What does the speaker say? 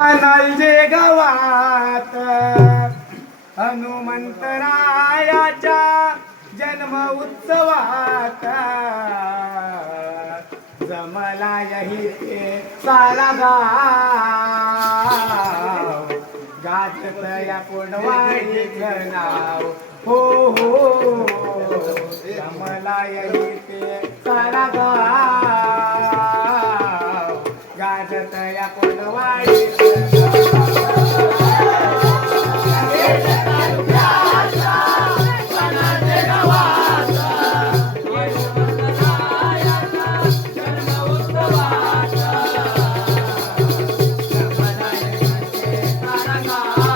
नालजे गावात हनुमंतरायाच्या जन्म उत्सवात जमला यही सारा गाव गाजत या कोणवाडीचं नाव. हो हो, हो. जमला यही Bye.